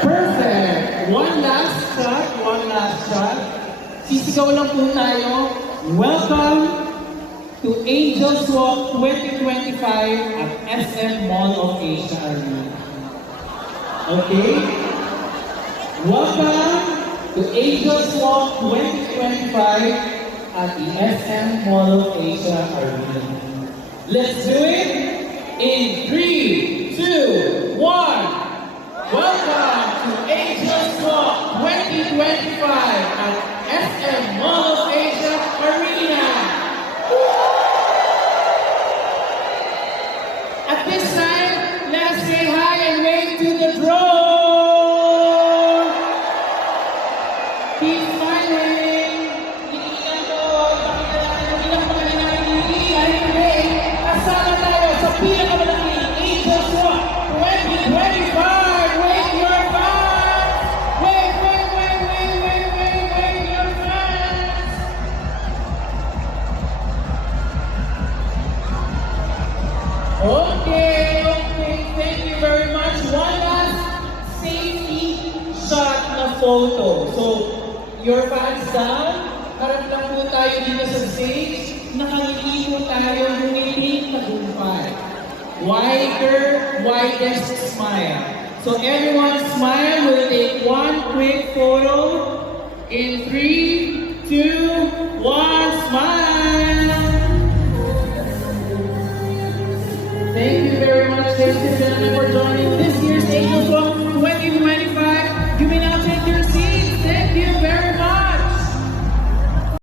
Perfect! One last shot. Sisigaw lang po tayo. Welcome to Angels Walk 2025 at SM Mall of Asia Arena. Okay? Welcome to Angels Walk 2025 at the SM Mall of Asia Arena. Let's do it in 3, 2, 1. Welcome to Angels Walk 2025 at SM Mall of Asia Arena. At this time, let's say hi and wave to the drone. Keep smiling. Tingnan ko, ipakita natin ang pinakamalinaw anyway, kasama tayo sa pinakamalaking Angels Walk 2025. Wave your fans! Wave your fans! Okay, thank you very much. One last safety shot na photo. So, your fans down, harap lang po tayo dito sa stage. Nakangiti po tayo, humiling tagumpay. Widest smile. So everyone smile. We'll take one quick photo. In 3, 2, 1, smile! Thank you very much, ladies and gentlemen.